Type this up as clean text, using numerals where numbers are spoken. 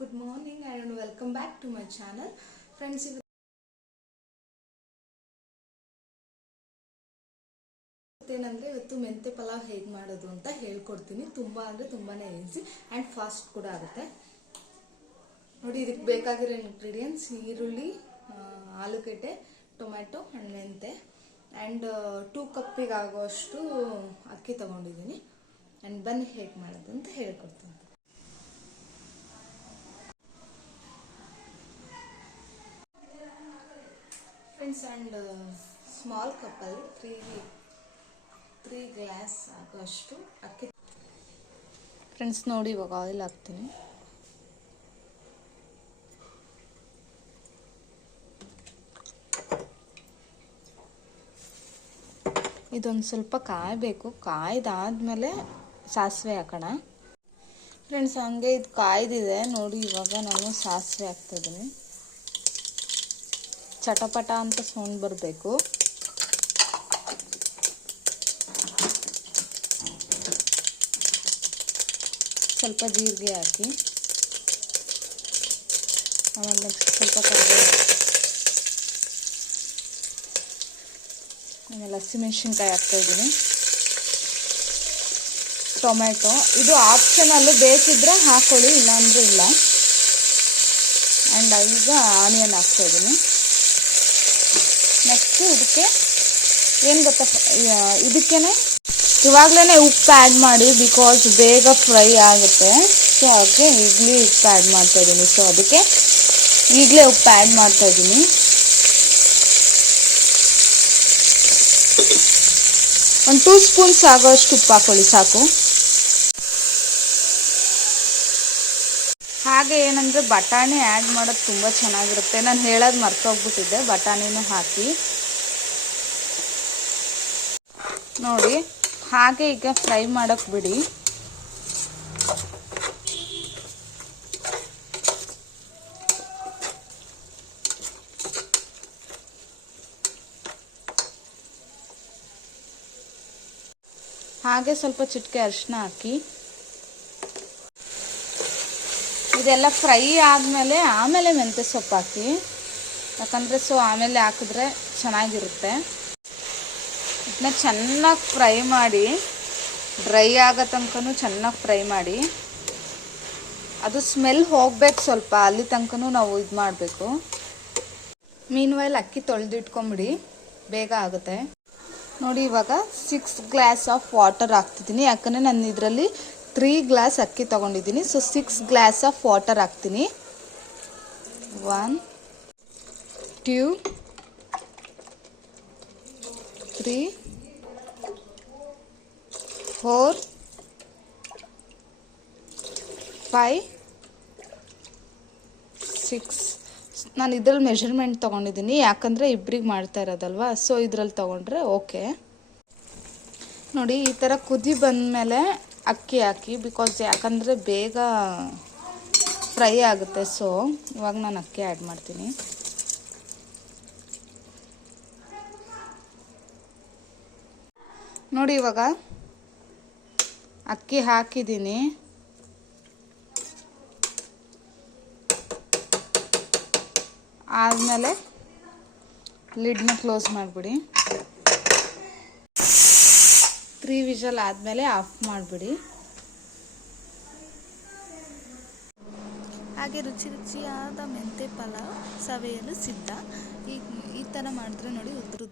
Good morning and welcome back to my channel. Friends, ಇವತ್ತು ಮೆಂತೆ ಪಲಾವ್ ಹೇಗೆ ಮಾಡೋದು ಅಂತ ಹೇಳ್ಕೊಡ್ತೀನಿ. ತುಂಬಾನೇ ಈಸಿ ಆ್ಯಂಡ್ ಫಾಸ್ಟ್ ಕೂಡ ಆಗುತ್ತೆ. ನೋಡಿ, ಇದಕ್ಕೆ ಬೇಕಾಗಿರೋ ಇಂಗ್ರೀಡಿಯೆಂಟ್ಸ್: ಈರುಳ್ಳಿ, ಆಲೂಗಡ್ಡೆ, ಟೊಮ್ಯಾಟೊ ಆ್ಯಂಡ್ ಮೆಂತೆ ಆ್ಯಂಡ್ 2 ಕಪ್ಪಿಗೆ ಆಗೋಷ್ಟು ಅಕ್ಕಿ ತೊಗೊಂಡಿದ್ದೀನಿ. ಆ್ಯಂಡ್ ಬನ್ನಿ ಹೇಗೆ ಮಾಡೋದು ಅಂತ ಹೇಳ್ಕೊಡ್ತೀನಿ. ಫ್ರೆಂಡ್ಸ್, ಆ್ಯಂಡ್ ಸ್ಮಾಲ್ ಕಪ್ಪಲ್ಲಿ 3 ಗ್ಲಾಸ್ ಆಗೋಷ್ಟು ಅಕ್ಕಿ. ಫ್ರೆಂಡ್ಸ್ ನೋಡಿ, ಇವಾಗ ಆಯಿಲ್ ಹಾಕ್ತೀನಿ. ಇದೊಂದು ಸ್ವಲ್ಪ ಕಾಯಬೇಕು. ಕಾಯ್ದಾದ್ಮೇಲೆ ಸಾಸಿವೆ ಹಾಕೋಣ. ಫ್ರೆಂಡ್ಸ್, ಹಂಗೆ ಇದು ಕಾಯ್ದಿದೆ ನೋಡಿ. ಇವಾಗ ನಾನು ಸಾಸಿವೆ ಹಾಕ್ತಿದ್ದೀನಿ. ಚಟಪಟ ಅಂತ ಸೌಂಡ್ ಬರಬೇಕು. ಸ್ವಲ್ಪ ಜೀರಿಗೆ ಹಾಕಿ, ಆಮೇಲೆ ನೆಕ್ಸ್ಟ್ ಸ್ವಲ್ಪ ಕರಿಬೇವು, ಆಮೇಲೆ ಹಸಿಮೆಣಸಿನ್ಕಾಯಿ ಹಾಕ್ತಾಯಿದ್ದೀನಿ. ಟೊಮೆಟೊ ಇದು ಆಪ್ಷನಲ್ಲು, ಬೇಕಿದ್ರೆ ಹಾಕೊಳ್ಳಿ, ಇಲ್ಲಾಂದರೆ ಇಲ್ಲ. ಆ್ಯಂಡ್ ಈಗ ಆನಿಯನ್ ಹಾಕ್ತಾಯಿದ್ದೀನಿ. ನೆಕ್ಸ್ಟು ಇದಕ್ಕೆ ಏನು ಗೊತ್ತಾ, ಇದಕ್ಕೇ ಇವಾಗಲೇ ಉಪ್ಪು ಆ್ಯಡ್ ಮಾಡಿ, ಬಿಕಾಸ್ ಬೇಗ ಫ್ರೈ ಆಗುತ್ತೆ. ಸೊ ಅದಕ್ಕೆ ಈಗಲೇ ಉಪ್ಪು ಆ್ಯಡ್ ಮಾಡ್ತಾಯಿದ್ದೀನಿ. ಸೊ ಅದಕ್ಕೆ ಈಗಲೇ ಉಪ್ಪು ಆ್ಯಡ್ ಮಾಡ್ತಾಯಿದ್ದೀನಿ. ಒಂದು 2 ಸ್ಪೂನ್ಸ್ ಆಗೋಷ್ಟು ಉಪ್ಪು ಹಾಕೊಳ್ಳಿ, ಸಾಕು. ಹಾಗೆ ಏನಂದರೆ ಬಟಾಣಿ ಆ್ಯಡ್ ಮಾಡೋದು ತುಂಬ ಚೆನ್ನಾಗಿರುತ್ತೆ. ನಾನು ಹೇಳೋದು ಮರ್ತೋಗ್ಬಿಟ್ಟಿದ್ದೆ, ಬಟಾಣಿನೂ ಹಾಕಿ ನೋಡಿ. ಹಾಗೆ ಈಗ ಫ್ರೈ ಮಾಡೋಕ್ಕೆ ಬಿಡಿ. ಹಾಗೆ ಸ್ವಲ್ಪ ಚಿಟಿಕೆ ಅರಿಶಿನ ಹಾಕಿ. ಇದೆಲ್ಲ ಫ್ರೈ ಆದಮೇಲೆ ಆಮೇಲೆ ಮೆಂತ್ಯ ಸೊಪ್ಪು ಹಾಕಿ, ಯಾಕಂದರೆ ಆಮೇಲೆ ಹಾಕಿದ್ರೆ ಚೆನ್ನಾಗಿರುತ್ತೆ. ಇದನ್ನ ಚೆನ್ನಾಗಿ ಫ್ರೈ ಮಾಡಿ, ಡ್ರೈ ಆಗೋ ತನಕನೂ ಚೆನ್ನಾಗಿ ಫ್ರೈ ಮಾಡಿ. ಅದು ಸ್ಮೆಲ್ ಹೋಗ್ಬೇಕು ಸ್ವಲ್ಪ, ಅಲ್ಲಿ ತನಕನೂ ನಾವು ಇದು ಮಾಡಬೇಕು. ಮೀನ್ವೈಲ್ ಅಕ್ಕಿ ತೊಳೆದಿಟ್ಕೊಂಬಿಡಿ, ಬೇಗ ಆಗುತ್ತೆ. ನೋಡಿ, ಇವಾಗ 6 ಗ್ಲಾಸ್ ಆಫ್ ವಾಟರ್ ಹಾಕ್ತಿದ್ದೀನಿ. ಯಾಕಂದರೆ ನಾನು ಇದರಲ್ಲಿ 3 ಗ್ಲಾಸ್ ಅಕ್ಕಿ ತೊಗೊಂಡಿದ್ದೀನಿ. ಸೊ 6 ಗ್ಲಾಸ್ ಆಫ್ ವಾಟರ್ ಹಾಕ್ತೀನಿ. 1 2 3 4 5 6. ನಾನು ಇದ್ರಲ್ಲಿ ಮೆಷರ್ಮೆಂಟ್ ತೊಗೊಂಡಿದ್ದೀನಿ, ಯಾಕಂದರೆ ಇಬ್ಬರಿಗೆ ಮಾಡ್ತಾ ಇರೋದಲ್ವ. ಸೊ ಇದರಲ್ಲಿ ತೊಗೊಂಡ್ರೆ ಓಕೆ. ನೋಡಿ, ಈ ಥರ ಕುದಿ ಬಂದಮೇಲೆ ಅಕ್ಕಿ ಹಾಕಿ, ಯಾಕಂದರೆ ಬೇಗ ಫ್ರೈ ಆಗುತ್ತೆ. ಸೊ ಇವಾಗ ನಾನು ಅಕ್ಕಿ ಆ್ಯಡ್ ಮಾಡ್ತೀನಿ. ನೋಡಿ, ಇವಾಗ ಅಕ್ಕಿ ಹಾಕಿದ್ದೀನಿ. ಆದಮೇಲೆ ಲಿಡ್ನ ಕ್ಲೋಸ್ ಮಾಡಿಬಿಡಿ. 3 ವಿಷಲ್ ಆದಮೇಲೆ ಆಫ್ ಮಾಡಿಬಿಡಿ. ಹಾಗೆ ರುಚಿಯಾದ ಮೆಂತೆ ಪಲಾವ್ ಸವಿಯಲು ಸಿದ್ಧ. ಈ ಥರ ಮಾಡಿದ್ರೆ ನೋಡಿ, ಉದುರು